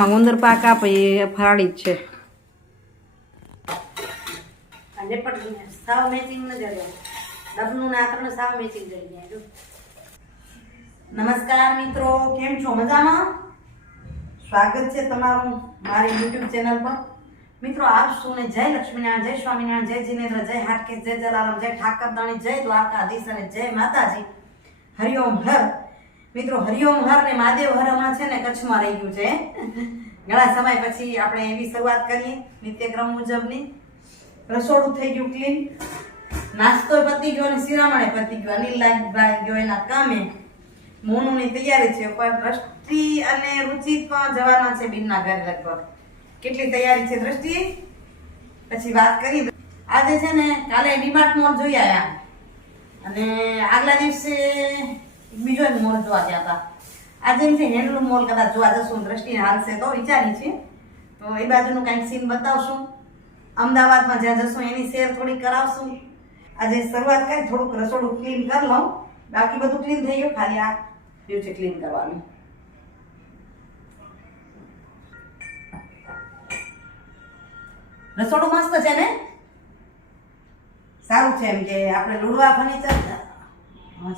આમાં ગુંદર પાક આપે એ ફરાળી જ છે. સાવ મેચિંગ ન ડબનું ને સાવ મેચિંગ જઈ ગયા નમસ્કાર મિત્રો, કેમ છો? મજામાં? સ્વાગત છે તમારું મારી યુટ્યુબ ચેનલ પર. મિત્રો, આપ સૌને જય લક્ષ્મીનારાયણ, જય સ્વામિનારાયણ, જય જીનેન્દ્ર, જય હાટકેશ, જય જલારામ, જય ઠાકરદાણી, જય દ્વારકાધીશ અને જય માતાજી. હરિઓમ હર. મિત્રો હરિઓમ હર ને મહાદેવ હર છે ને કચ્છમાં રહી ગયું છે. ઘણા સમય પછી આપણે એવી શરૂઆત કરીએ નિત્યક્રમ મુજબની. રસોડું થઈ ગયું ક્લીન નાસ્તો પતી ગયો અને શિરામણે પતી ગયો. અનિલ લાગભાઈ ગયો એના કામે. મોનુની તૈયારી છે. પણ દ્રષ્ટિ અને રુચિત પણ જવાના છે બિનના ઘર લગભગ. કેટલી તૈયારી છે દ્રષ્ટિ? પછી વાત કરી. આજે છે ને કાલે ડીમાર્ટ મોલ જોઈ આવ્યા. અને આગલા દિવસે એક મોલ જોવા ગયા હતા. આજે એમ છે હેન્ડલૂમ મોલ કદાચ જોવા જશું દ્રષ્ટિને હાલશે તો વિચારી છે. તો એ બાજુનું કાંઈક સીન બતાવશું. અમદાવાદમાં જ્યાં જશું, એની શેર થોડી કરાવશું. આજે શરૂઆત કરી, થોડુંક રસોડું ક્લીન કરી લઉં. બાકી બધું ક્લીન થઈ ગયું, ખાલી આ રહ્યું છે ક્લીન કરવાનું. રસોડું મસ્ત છે ને? સારું છે એમ કે આપણે લુડવા, ફર્નિચર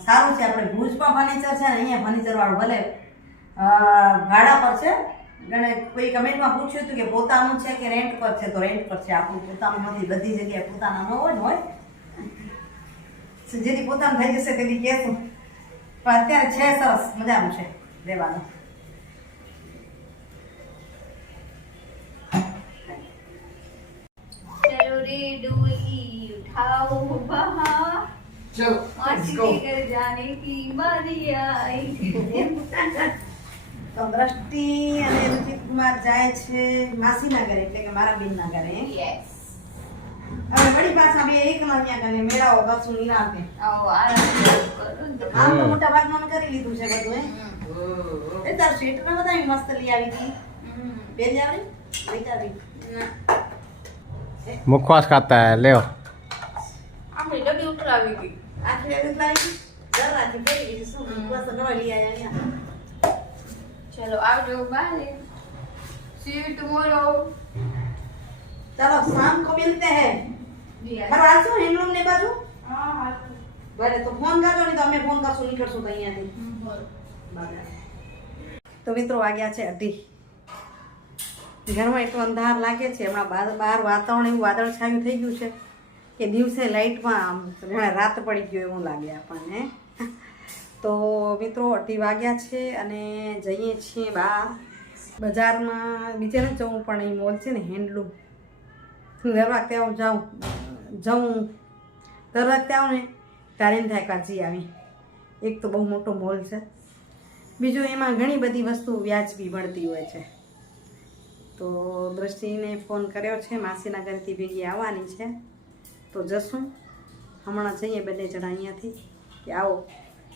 સારું છે, આપણે ભુજમાં ફર્નિચર છે ને, અહીંયા ફર્નિચરવાળું ભલે. ભાડા પર છે. અને કોઈ કમેન્ટમાં પૂછ્યું હતું કે પોતાનું છે કે રેન્ટ પર છે, તો રેન્ટ પર છે. આપણું પોતાનું નથી, બધી જગ્યાએ પોતાના ન હોય જેથી પોતાનું થઈ જશે તેની કહેશું પણ અત્યારે છે સરસ, મજાનું છે રહેવાનું. જરૂરી ડોલી चलो let's मासी go. के घर जाने की बारी आई તો દ્રષ્ટિ અને રુચિત કુમાર જાય છે માસીના ઘરે એટલે કે મારા બેનના ઘરે यस હવે વળી પાછા બે એક અહીંયા કને મેળાઓ કરશું નિરાંતે आओ आराम करो तो આમ તો મોટા ભાગનું અમે કરી લીધું છે બધું હે હમ. એ તાર સ્વેટર ને બધા મસ્ત લઈ આવી હતી हम्म, પહેરી આવી લઈ આવી मुखवास खाता है ले આપણે ડબી ઉતરાવી ગઈ લાવી પહેરી ગઈ શું બસ કરવા લઈ આવ્યા અહીંયા ચલો આવજો બાય સી યુ ટુમોરો ચાલો શામ કો મિલતે હે ખરો આલશું હેન્ડલૂમ ને બાજુ હા હા ભલે તો ફોન કરજો નહીં તો અમે ફોન કરશું નીકળશું તો અહીંયાથી તો મિત્રો વાગ્યા છે અઢી ઘરમાં એટલો અંધાર લાગે છે હમણાં બહાર વાતાવરણ એવું વાદળ છાયું થઈ ગયું છે કે દિવસે લાઇટમાં આમ હમણાં રાત પડી ગયો એવું લાગે આપણને. તો મિત્રો અઢી વાગ્યા છે અને જઈએ છીએ બહાર. બજારમાં બીજે ને જવું પણ એ મોલ છે ને હેન્ડલૂમ દર વખતે આવું જાઉં જાઉં. દર વખતે આવું ને, ત્યારે થાય કાચી આવી. એક તો બહુ મોટો મોલ છે. બીજું એમાં ઘણી બધી વસ્તુ વ્યાજબી મળતી હોય છે. તો દ્રષ્ટિને ફોન કર્યો છે, માસીના ઘરેથી ભેગી આવવાની છે. તો જશું. હમણાં જઈએ બંને જણા અહીંયાથી. કે આવો.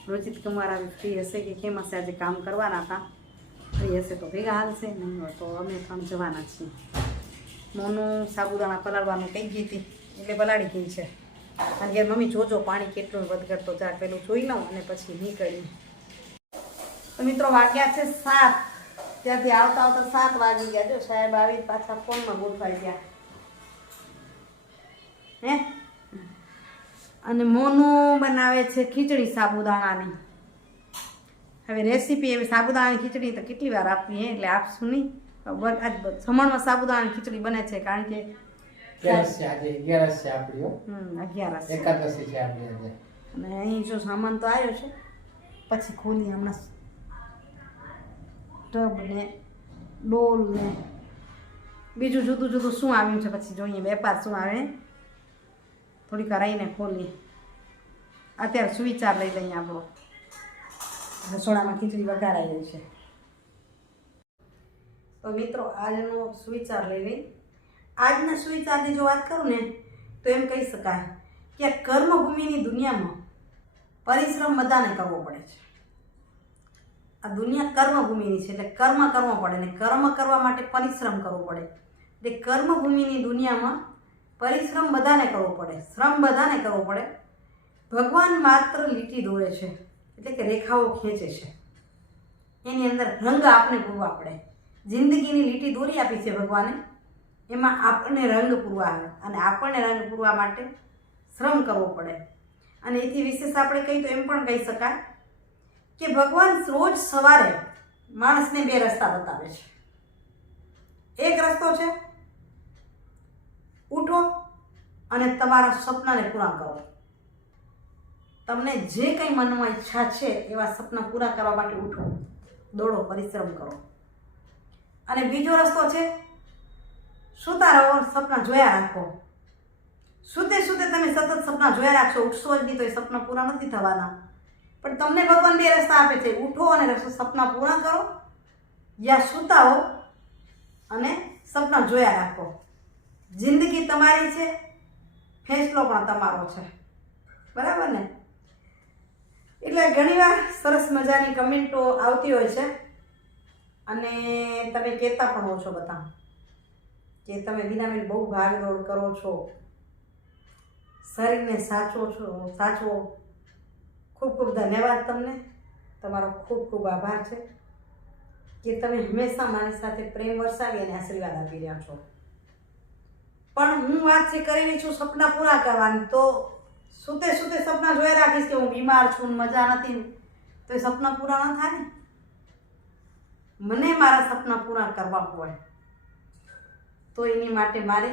રોજિત કુમાર આવી ફ્રી હશે કે કેમ હશે? આજે કામ કરવાના હતા. ફ્રી હશે તો ભેગા હાલશે. નહીં હોય તો અમે પણ જવાના છીએ. મોનું સાબુદાણા પલાળવાનું કહી ગઈ હતી. એટલે પલાળી ગઈ છે. અને કે મમ્મી જોજો, પાણી કેટલું વધઘટતો જરાક પેલું જોઈ લઉં અને પછી નીકળી તો મિત્રો વાગ્યા છે સાત. ત્યાંથી આવતા આવતા સાત વાગી ગયા. જો સાહેબ આવી પાછા ફોનમાં ગોઠવાઈ ગયા. હે? અને મોનું બનાવે છે ખીચડી સાબુદાણાની. હવે રેસીપી એવી સાબુદાણાની ખીચડી તો કેટલી વાર આપવી હે? એટલે આપશું નહીં? જમણમાં સાબુદાણાની ખીચડી બને છે કારણ કે અને અહીં જો સામાન તો આવ્યો છે પછી ખોલી હમણાં. ટબ ને ડોલ ને બીજું જુદું જુદું શું આવ્યું છે પછી જોઈએ વેપાર શું આવે? થોડીક રહીને ખોલીએ. અત્યારે સુવિચાર લઈ લઈએ આપણો. રસોડામાં ખીચડી વઘારાઈ જાય છે. તો મિત્રો, આજનો સુવિચાર લઈ લઈ આજના સુવિચારની જો વાત કરું ને, તો એમ કહી શકાય કે કર્મભૂમિની દુનિયામાં પરિશ્રમ બધાને કરવો પડે છે. આ દુનિયા કર્મભૂમિની છે, એટલે કર્મ કરવો પડે ને કર્મ કરવા માટે પરિશ્રમ કરવો પડે. એટલે કર્મભૂમિની દુનિયામાં પરિશ્રમ બધાને કરવો પડે. શ્રમ બધાને કરવો પડે. ભગવાન માત્ર લીટી દોરે છે. એટલે કે રેખાઓ ખેંચે છે. એની અંદર રંગ આપણે પૂરવા પડે. જિંદગીની લીટી દોરી આપી છે ભગવાને. એમાં આપણને રંગ પૂરવા આવે. અને આપણને રંગ પૂરવા માટે શ્રમ કરવો પડે. અને એથી વિશેષ આપણે કહી તો એમ પણ કહી શકાય કે ભગવાન રોજ સવારે માણસને બે રસ્તા બતાવે છે. એક રસ્તો છે ઉઠો અને તમારા સપનાને પૂરા કરો. તમને જે કંઈ મનમાં ઈચ્છા છે એવા સપના પૂરા કરવા માટે ઉઠો. દોડો, પરિશ્રમ કરો. અને બીજો રસ્તો છે, સૂતા રહો, સપના જોયા રાખો. સુતે સુતે તમે સતત સપના જોયા રાખશો, ઉઠશો જ નહીં તો એ સપના પૂરા નથી થવાના. પણ તમને ભગવાન બે રસ્તા આપે છે, ઉઠો અને રસ્તો સપના પૂરા કરો, યા સૂતા હો અને સપના જોયા રાખો. જિંદગી તમારી છે, ફેસલો પણ તમારો છે. બરાબર ને? એટલે ઘણીવાર સરસ મજાની કમેન્ટો આવતી હોય છે. અને તમે કહેતા પણ હો છો બધા કે તમે વિનામિન બહુ ભાગદોડ કરો છો. શરીરને સાચવો છો, સાચવો. ખૂબ ખૂબ ધન્યવાદ તમને. તમારો ખૂબ ખૂબ આભાર છે કે તમે હંમેશા મારી સાથે પ્રેમ વરસાવી અને આશીર્વાદ આપી રહ્યા છો. પણ હું વાત છે કરેલી છું સપના પૂરા કરવાની, તો સૂતે સુતે સપના જોઈ રાખીશ કે હું બીમાર છું મજા નથી તો એ સપના પૂરા ન થાય ને. મને મારા સપના પૂરા કરવા હોય. તો એની માટે મારે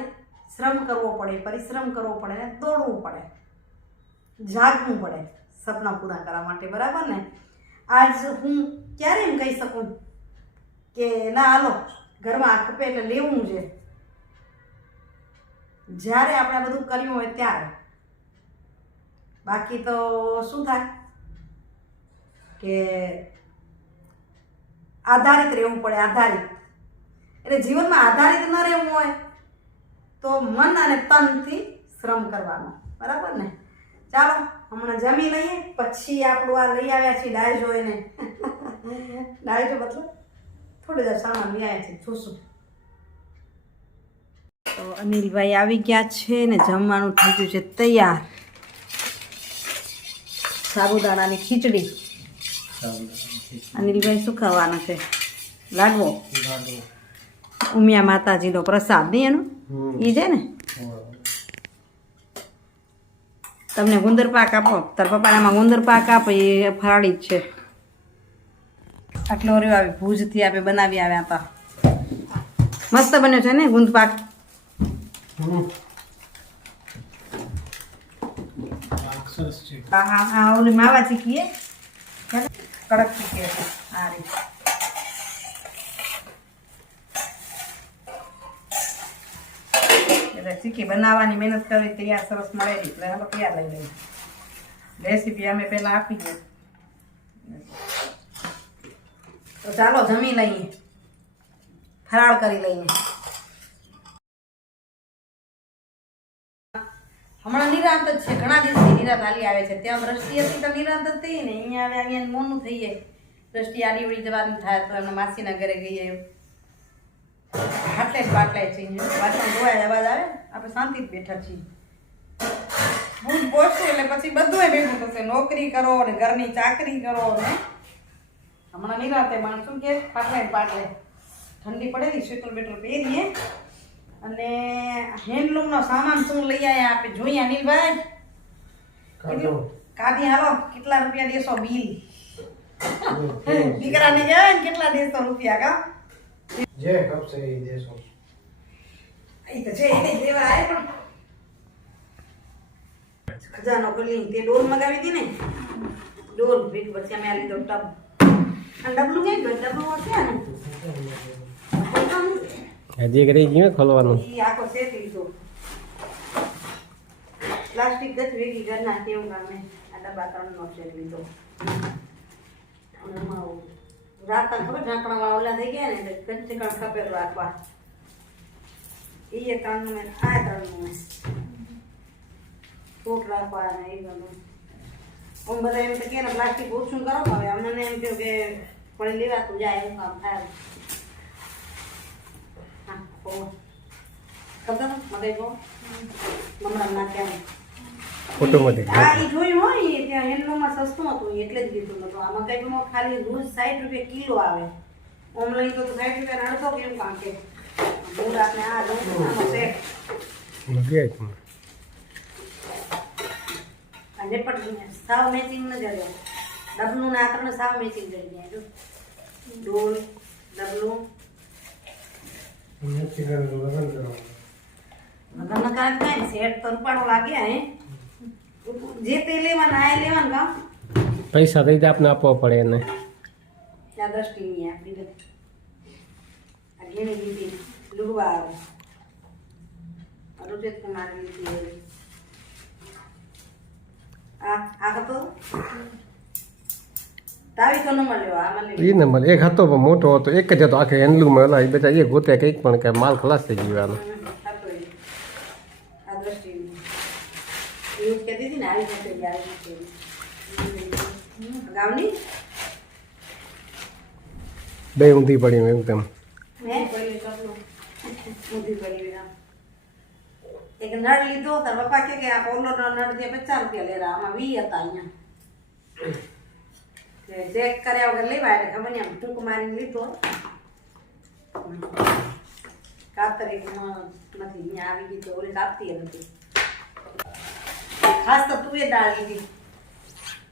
શ્રમ કરવો પડે, પરિશ્રમ કરવો પડે ને દોડવું પડે. જાગવું પડે સપના પૂરા કરવા માટે, બરાબર ને? આજ હું ક્યારે એમ કહી શકું કે, ના, હાલો, ઘરમાં આ ખપે લેવું છે. જ્યારે આપણે આ બધું કર્યું હોય ત્યારે. બાકી તો શું થાય? કે આધારિત રહેવું પડે આધારિત. એટલે જીવનમાં આધારિત ન રહેવું હોય તો મન અને તનથી શ્રમ કરવાનો. બરાબર ને? ચાલો હમણાં જમી લઈએ પછી આપણું આ લઈ આવ્યા છીએ ડાયજો એને ડાયજો મતલબ થોડી દર સામાન લઈ આવ્યા છીએ જોશું. અનિલભાઈ આવી ગયા છે ને જમવાનું થઈ ગયું છે તૈયાર. સાબુદાણાની ખીચડી. અનિલભાઈ શું ખાવાનું છે? લાડવો. ઉમિયા માતાજીનો પ્રસાદ નહીં એનો? એ છે ને? તમને ગુંદર પાક આપો. તાર પપ્પાનામાં ગુંદર પાક આપો એ ફરાળી જ છે. આટલો રહ્યો આવે ભૂજથી આપણે બનાવી આવ્યા હતા. મસ્ત બન્યો છે ને ગુંદ પાક સરસ છે હા હા હા ઓલી માવા ચીકીએ? કડક ચીકીએ આ એટલે ચીકી બનાવવાની મહેનત કરવી તૈયાર સરસ મળેલી એટલે હાલો ક્યાં લઈ લઈએ રેસીપી અમે પહેલાં આપી દઈએ તો ચાલો જમી લઈએ ફરાળ કરી લઈએ હમણાં નિરાંત જ છે ઘણા દિવસથી નિરાંત હાલી આવે છે. ત્યાં દ્રષ્ટિ હતી તો નિરાંત જ થઈ ને અહીંયા આવે, અહીંયા મોનું થઈ જાય. દ્રષ્ટિ આડી ઉડી જવાનું થાય, તો એમના માસીના ઘરે ગઈએ હાટલે જ બાટલાય છે વાસણ ધોવાય અવાજ આવે? આપણે શાંતિથી બેઠા છીએ. ભૂજ પહોંચશે એટલે પછી બધું ભેગું થશે. નોકરી કરો ને ઘરની ચાકરી કરો ને. હમણાં નિરાતે માણસું કે? પાટલે પાટલે ઠંડી પડેલી, સ્વેટર બેટર પહેરીએ. અને હેન્ડલૂમનો સામાન શું લઈ આવ્યા આપણે જોઈએ અનિલભાઈ કાઢો હાલો કેટલા રૂપિયા દેશો બિલ? દીકરાને ને કેટલા દેશો રૂપિયા કા? જે કપશે એ દેશો. એ તો છે લેવા આવે પણ ખજાનો ખોલી તે ડોલ મગાવી દી ને? ડોલ ભીખ પછી મેં આ લીધો ટબ. અને ડબલું કઈ ગયું ડબલું હશે ને? હજી કરી ગયું ખોલવાનું. આખો સેટ લીધો. પ્લાસ્ટિક જ ભેગી ઘરના કેવું કામે આ ડબ્બા ત્રણનો સેટ લીધો અને એમાં રાતા ખબર ઢાંકણાવાળા ઓલા થઈ ગયા ને એટલે કંચકણ ખપેલું રાખવા એ ત્રણનું મેં આ ત્રણનું મેં ફ્રૂટ રાખવા ને એ બધું આમ બધા એમ તો કે ને પ્લાસ્ટિક ઓછું કરો ને હવે અમને એમ કહ્યું કે પણ લેવાતું જાય એવું કામ થાય હા ઓ ખબર મગજ બહુ મમરા નાખ્યા ઓટોમેટિક ઈ જોયું હોય ત્યાં હેન્ડલૂમમાં સસ્તું હતું એટલે જ લીધું નતું. આમાં કંઈક ખાલી રોજ સાઠ રૂપિયા કિલો આવે. ઓમલાઈ તો સાઈડ રૂપિયા અડધો કેમ કામ કે મૂળ આપણે આ લઉં આનો સેટ ગયા તમને અને પણ સાવ મેચિંગ ન જડે ડબલું ને આ ત્રણ સાવ મેચિંગ જડી જાય જો. ડોલ ડબલું. લગ્ન કાંઈ સેટ તો રૂપાળો લાગે હે. જે તે લેવાના આ લેવાનું કા પૈસા દઈ દે આપને આપવા પડે એને. આ દ્રષ્ટિ ની આપી દે આ ઘેણી લીધી લુગવા આવે. અરુજે લીધી એવી. આ આ હતો? એ નંબર એક હતો પણ મોટો હતો. એક જ હતો. આખે હેન્ડલૂમ એ બધા એ ગોત્યા કંઈક પણ કે માલ ખલાસ થઈ ગયો આનો હમ, હતો એ. આ દ્રષ્ટિની એવું જ કહેતી હતી ને આવી જશે આવી જશે ગામની બે ઊંધી પડી તેમ. મેં? ગયા એક નળ લીધો તાર પપ્પા કે કે આ પોલો નળ જે પચાસ રૂપિયા લેરા આમાં વી હતા અહીંયા. ચેક કર્યા વગર લેવા એટલે ખબર નહીં આમ ટૂંક મારીને લીધો. કાતરી નથી અહીંયા આવી ગઈ તો ઓલી કાપતી નથી. ખાસ તો તું એ દાળ લીધી.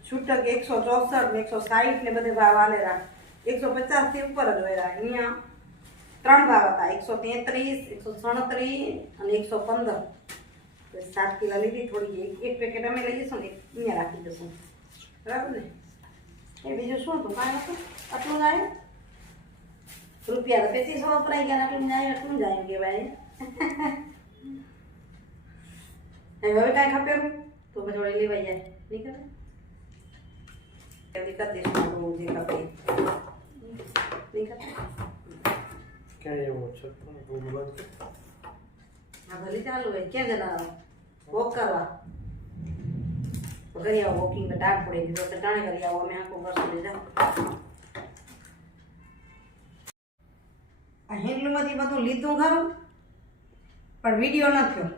છૂટક એકસો ચોસઠ ને એકસો સાહીઠ ને બધે ભાવ આલેરા એકસો પચાસથી ઉપર જ હોય અહીંયા ત્રણ ભાવ હતા. એકસો તેત્રીસ, એકસો સડત્રીસ અને એકસો પંદર. સાત કિલો લીધી થોડી એક એક પેકેટ અમે લઈ જઈશું ને અહીંયા રાખી દઈશું બરાબર ને? એ બીજું શું હતું? કાંઈ હતું? આટલું જ આવ્યું? રૂપિયા તો પચીસો વપરાઈ ગયા, આટલું જ આવ્યું, આટલું જ આવ્યું કહેવાય. હવે કાંઈ ખપે? તો પછી વળી લેવાઈ જાય નહીં ખબર જલ્દી કરી દઈશું આપણું જે એ. નહીં ખબર ક્યાં એવું છે હા ભલે ચાલુ હોય. ક્યાં જતા વોક કરવા. કરી આવો વોકિંગ ટાટ પડી ગઈ તો ટાણે કરી આવો. અમે આખું વર્ષ લઈ જાઓ. બધું લીધું ખરું? પણ વીડિયો ન થયો.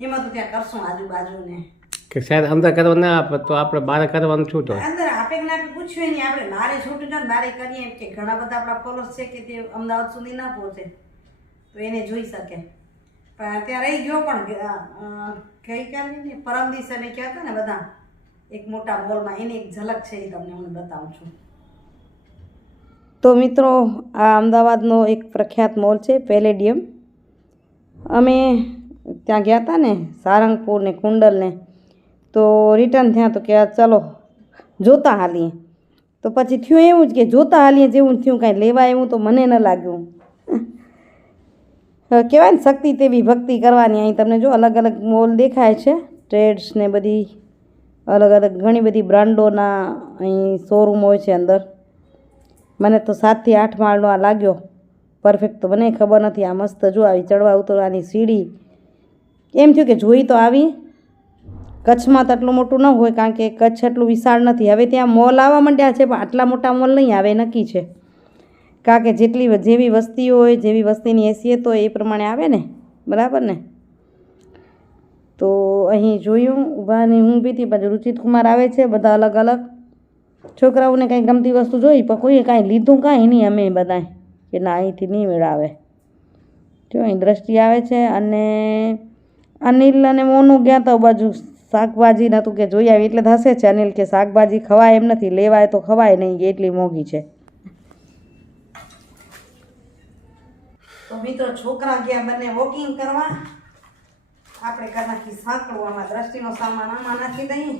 એમાં તો ત્યાં કરશું આજુબાજુ ને કે શાયદ અંદર કરવા ના આપે તો આપણે બહાર કરવાનું છૂટ હોય અંદર આપે કે ના આપે પૂછ્યું નહીં આપણે મારે છૂટું છે ને મારે કરીએ કે ઘણા બધા આપણા ફોલોઅર્સ છે કે તે અમદાવાદ સુધી ના પહોંચે. તો એને જોઈ શકે. પણ અત્યારે રહી ગયો પણ ગઈકાલે ને? પરમ દિવસે મેં કહેતા ને બધા? એક મોટા મોલમાં એની એક ઝલક છે એ તમને હું બતાવું છું. તો મિત્રો આ અમદાવાદનો એક પ્રખ્યાત મોલ છે પેલેડિયમ. અમે ત્યાં ગયા હતા ને, સારંગપુર ને કુંડલને તો રિટર્ન થયા તો કે ચલો જોતા હાલીએ. તો પછી થયું એવું જ કે જોતા હાલીએ જેવું થયું, કાંઈ લેવા એવું તો મને ન લાગ્યું. હવે કહેવાય ને શક્તિ તેવી ભક્તિ કરવાની, અહીં તમને જો અલગ અલગ મોલ દેખાય છે ટ્રેડ્સ ને બધી, અલગ અલગ ઘણી બધી બ્રાન્ડોના અહીં શોરૂમ હોય છે અંદર. મને તો સાતથી આઠ માળનો આ લાગ્યો. પરફેક્ટ તો મને ખબર નથી, આ મસ્ત જો આવી ચડવા ઉતરવાની સીડી એમ થયું કે જોઈ તો આવી. કચ્છમાં તો આટલું મોટું ન હોય કારણ કે કચ્છ એટલું વિશાળ નથી. હવે ત્યાં મોલ આવવા માંડ્યા છે, પણ આટલા મોટા મોલ નહીં આવે નક્કી છે. કારણ કે જેટલી જેવી વસ્તી હોય, જેવી વસ્તીની હેસિયત હોય, એ પ્રમાણે આવે ને? બરાબર ને? તો અહીં જોયું ઊભાની હું બી હતી પછી રુચિત કુમાર આવે છે, બધા અલગ અલગ. છોકરાઓને કાંઈ ગમતી વસ્તુ જોઈ, પણ કોઈએ કાંઈ લીધું, કાંઈ નહીં અમે બધાય. કે ના, અહીંથી નહીં મેળાવે. જો, અહીં દ્રષ્ટિ આવે છે અને અનિલ અને મોનું ગયા તો બાજુ શાકભાજી નહોતું કે જોઈ આવી, એટલે થશે છે અનિલ કે શાકભાજી ખવાય એમ નથી, લેવાય તો ખવાય નહીં એટલી મોંઘી છે. તો મિત્રો, છોકરા ગયા બંને વોકિંગ કરવા. આપણે કરી નાખી સાંકળું દ્રષ્ટિનો સામાન આમાં નાખી દઈએ.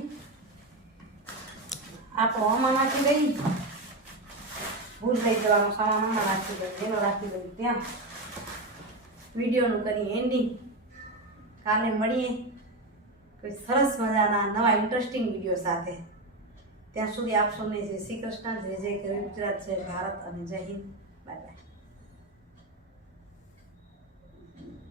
આપણો આમાં નાખી દઈએ. ભૂલ થઈ જવાનો સામાન આમાં નાખી દઈએ, એનો રાખી દઈએ ત્યાં. વિડીયોનું કરીએ એન્ડિંગ કાલે મળીએ. કોઈ સરસ મજાના નવા ઇન્ટરેસ્ટિંગ વીડિયો સાથે. ત્યાં સુધી આપ સૌને જય શ્રી કૃષ્ણ, જય જય ગુજરાત, જય ભારત અને જય હિન્દ. Bye bye